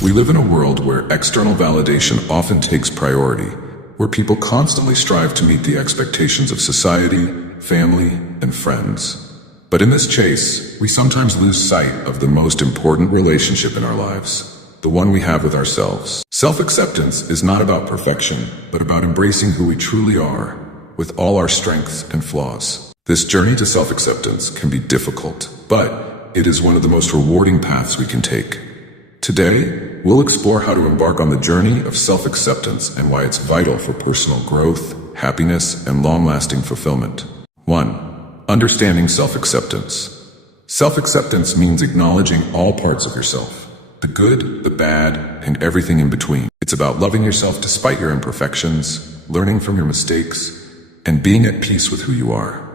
We live in a world where external validation often takes priority, where people constantly strive to meet the expectations of society, family, and friends. But in this chase, we sometimes lose sight of the most important relationship in our lives, the one we have with ourselves. Self-acceptance is not about perfection, but about embracing who we truly are, with all our strengths and flaws. This journey to self-acceptance can be difficult, but it is one of the most rewarding paths we can take. Today, we'll explore how to embark on the journey of self-acceptance and why it's vital for personal growth, happiness, and long-lasting fulfillment. 1. Understanding self-acceptance. Self-acceptance means acknowledging all parts of yourself, the good, the bad, and everything in between. It's about loving yourself despite your imperfections, learning from your mistakes, and being at peace with who you are.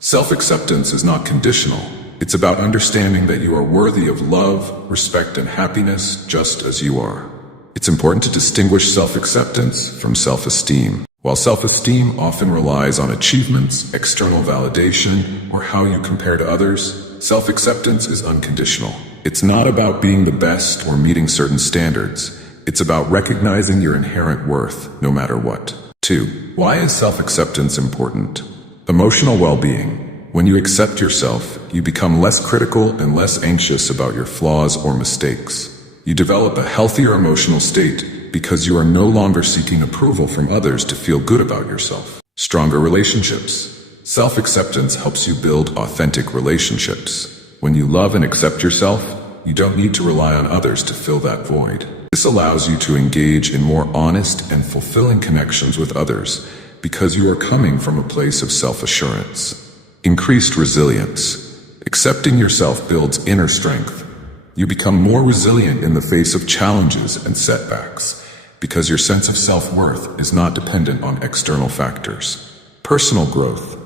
Self-acceptance is not conditional. It's about understanding that you are worthy of love, respect, and happiness just as you are. It's important to distinguish self-acceptance from self-esteem. While self-esteem often relies on achievements, external validation, or how you compare to others, self-acceptance is unconditional. It's not about being the best or meeting certain standards. It's about recognizing your inherent worth, no matter what. 2. Why is self-acceptance important? Emotional well-being. When you accept yourself, you become less critical and less anxious about your flaws or mistakes. You develop a healthier emotional state because you are no longer seeking approval from others to feel good about yourself. Stronger relationships. Self-acceptance helps you build authentic relationships. When you love and accept yourself, you don't need to rely on others to fill that void. This allows you to engage in more honest and fulfilling connections with others because you are coming from a place of self-assurance. Increased resilience. Accepting yourself builds inner strength. You become more resilient in the face of challenges and setbacks because your sense of self-worth is not dependent on external factors. Personal growth.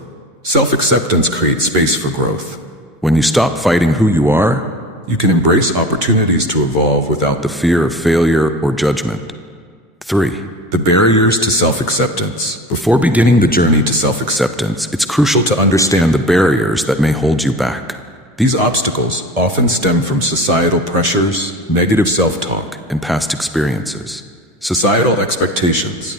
Self-acceptance creates space for growth. When you stop fighting who you are, you can embrace opportunities to evolve without the fear of failure or judgment. 3. The barriers to self-acceptance. Before beginning the journey to self-acceptance, it's crucial to understand the barriers that may hold you back. These obstacles often stem from societal pressures, negative self-talk, and past experiences. Societal expectations.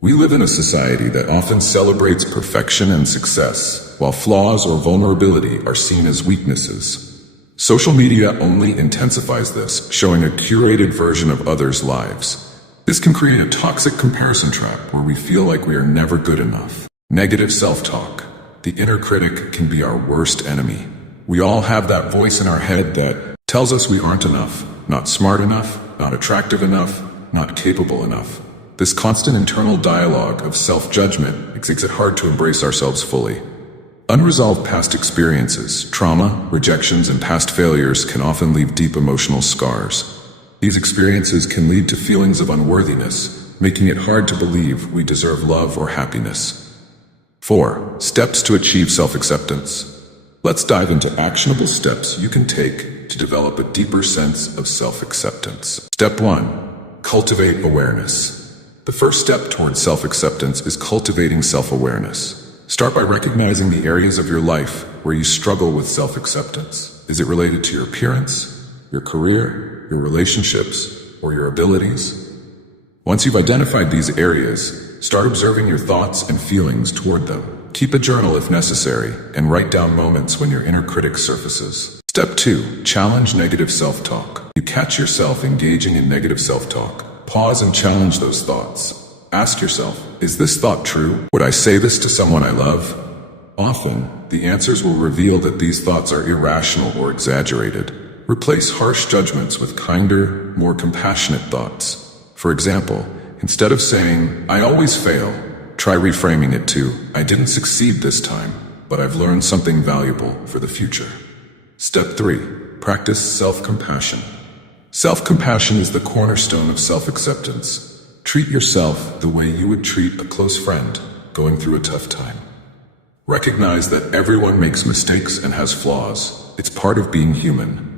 We live in a society that often celebrates perfection and success, while flaws or vulnerability are seen as weaknesses. Social media only intensifies this, showing a curated version of others' lives. This can create a toxic comparison trap where we feel like we are never good enough. Negative self-talk. The inner critic can be our worst enemy. We all have that voice in our head that tells us we aren't enough, not smart enough, not attractive enough, not capable enough. This constant internal dialogue of self-judgment makes it hard to embrace ourselves fully. Unresolved past experiences, trauma, rejections, and past failures can often leave deep emotional scars. These experiences can lead to feelings of unworthiness, making it hard to believe we deserve love or happiness. 4. Steps to achieve self-acceptance. Let's dive into actionable steps you can take to develop a deeper sense of self-acceptance. Step 1. Cultivate awareness. The first step towards self-acceptance is cultivating self-awareness. Start by recognizing the areas of your life where you struggle with self-acceptance. Is it related to your appearance, your career, your relationships, or your abilities? Once you've identified these areas, start observing your thoughts and feelings toward them. Keep a journal if necessary, and write down moments when your inner critic surfaces. Step 2. Challenge negative self-talk. You catch yourself engaging in negative self-talk. Pause and challenge those thoughts. Ask yourself, is this thought true? Would I say this to someone I love? Often, the answers will reveal that these thoughts are irrational or exaggerated. Replace harsh judgments with kinder, more compassionate thoughts. For example, instead of saying, I always fail, try reframing it to, I didn't succeed this time, but I've learned something valuable for the future. Step 3. Practice self-compassion. Self-compassion is the cornerstone of self-acceptance. Treat yourself the way you would treat a close friend going through a tough time. Recognize that everyone makes mistakes and has flaws. It's part of being human.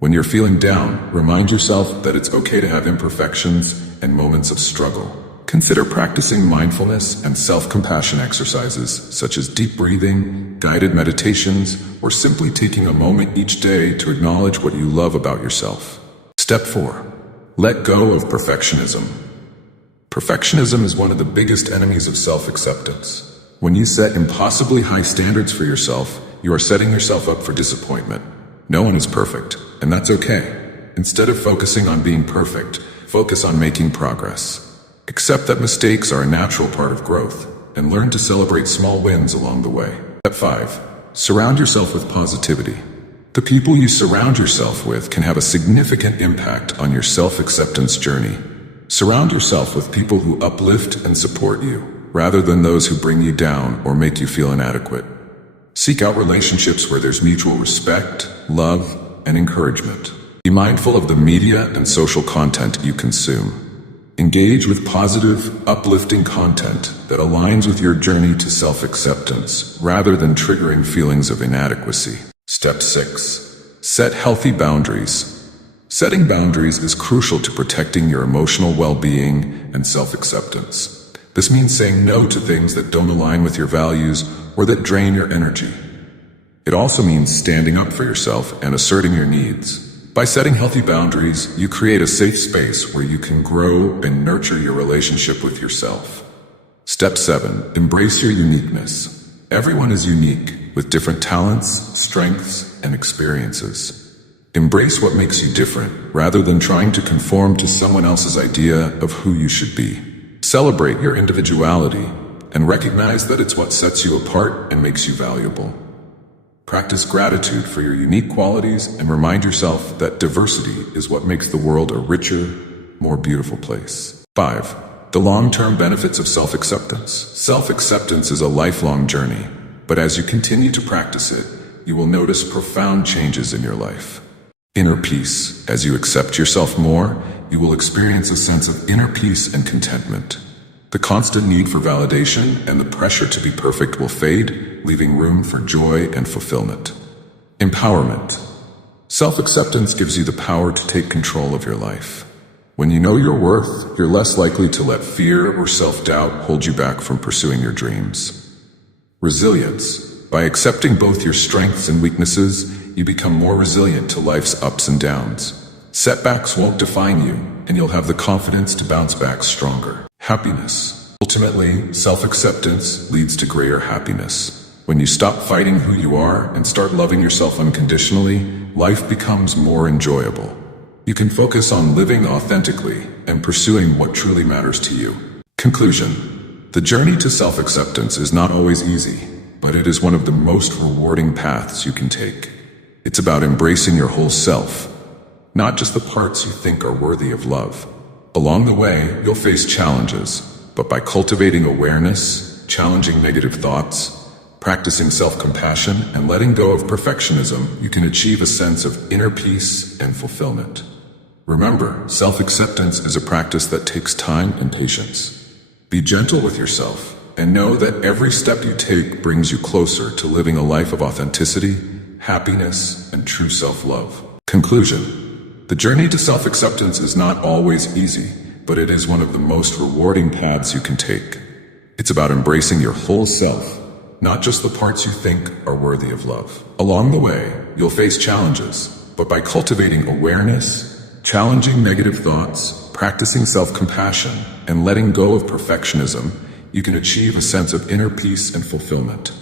When you're feeling down, remind yourself that it's okay to have imperfections and moments of struggle. Consider practicing mindfulness and self-compassion exercises such as deep breathing, guided meditations, or simply taking a moment each day to acknowledge what you love about yourself. Step 4. Let go of perfectionism. Perfectionism is one of the biggest enemies of self-acceptance. When you set impossibly high standards for yourself, you are setting yourself up for disappointment. No one is perfect, and that's okay. Instead of focusing on being perfect, focus on making progress. Accept that mistakes are a natural part of growth, and learn to celebrate small wins along the way. Step 5. Surround yourself with positivity. The people you surround yourself with can have a significant impact on your self-acceptance journey. Surround yourself with people who uplift and support you, rather than those who bring you down or make you feel inadequate. Seek out relationships where there's mutual respect, love, and encouragement. Be mindful of the media and social content you consume. Engage with positive, uplifting content that aligns with your journey to self-acceptance, rather than triggering feelings of inadequacy. Step 6. Set healthy boundaries. Setting boundaries is crucial to protecting your emotional well-being and self-acceptance. This means saying no to things that don't align with your values or that drain your energy. It also means standing up for yourself and asserting your needs. By setting healthy boundaries, you create a safe space where you can grow and nurture your relationship with yourself. Step 7. Embrace your uniqueness. Everyone is unique, with different talents, strengths, and experiences. Embrace what makes you different, rather than trying to conform to someone else's idea of who you should be. Celebrate your individuality, and recognize that it's what sets you apart and makes you valuable. Practice gratitude for your unique qualities and remind yourself that diversity is what makes the world a richer, more beautiful place. 5. The long-term benefits of self-acceptance. Self-acceptance is a lifelong journey, but as you continue to practice it, you will notice profound changes in your life. Inner peace. As you accept yourself more, you will experience a sense of inner peace and contentment. The constant need for validation and the pressure to be perfect will fade, leaving room for joy and fulfillment. Empowerment. Self-acceptance gives you the power to take control of your life. When you know your worth, you're less likely to let fear or self-doubt hold you back from pursuing your dreams. Resilience. By accepting both your strengths and weaknesses, you become more resilient to life's ups and downs. Setbacks won't define you, and you'll have the confidence to bounce back stronger. Happiness. Ultimately, self-acceptance leads to greater happiness. When you stop fighting who you are and start loving yourself unconditionally, life becomes more enjoyable. You can focus on living authentically and pursuing what truly matters to you. Conclusion. The journey to self-acceptance is not always easy, but it is one of the most rewarding paths you can take. It's about embracing your whole self, not just the parts you think are worthy of love. Along the way, you'll face challenges, but by cultivating awareness, challenging negative thoughts, practicing self-compassion, and letting go of perfectionism, you can achieve a sense of inner peace and fulfillment. Remember, self-acceptance is a practice that takes time and patience. Be gentle with yourself, and know that every step you take brings you closer to living a life of authenticity, happiness, and true self-love. Conclusion. The journey to self-acceptance is not always easy, but it is one of the most rewarding paths you can take. It's about embracing your whole self, not just the parts you think are worthy of love. Along the way, you'll face challenges, but by cultivating awareness, challenging negative thoughts, practicing self-compassion, and letting go of perfectionism, you can achieve a sense of inner peace and fulfillment.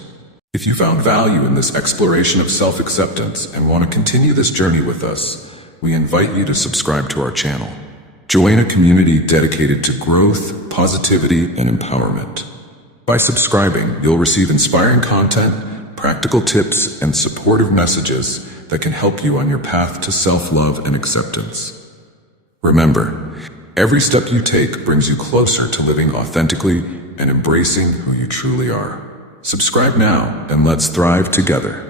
If you found value in this exploration of self-acceptance and want to continue this journey with us, we invite you to subscribe to our channel. Join a community dedicated to growth, positivity, and empowerment. By subscribing, you'll receive inspiring content, practical tips, and supportive messages that can help you on your path to self-love and acceptance. Remember, every step you take brings you closer to living authentically and embracing who you truly are. Subscribe now, and let's thrive together.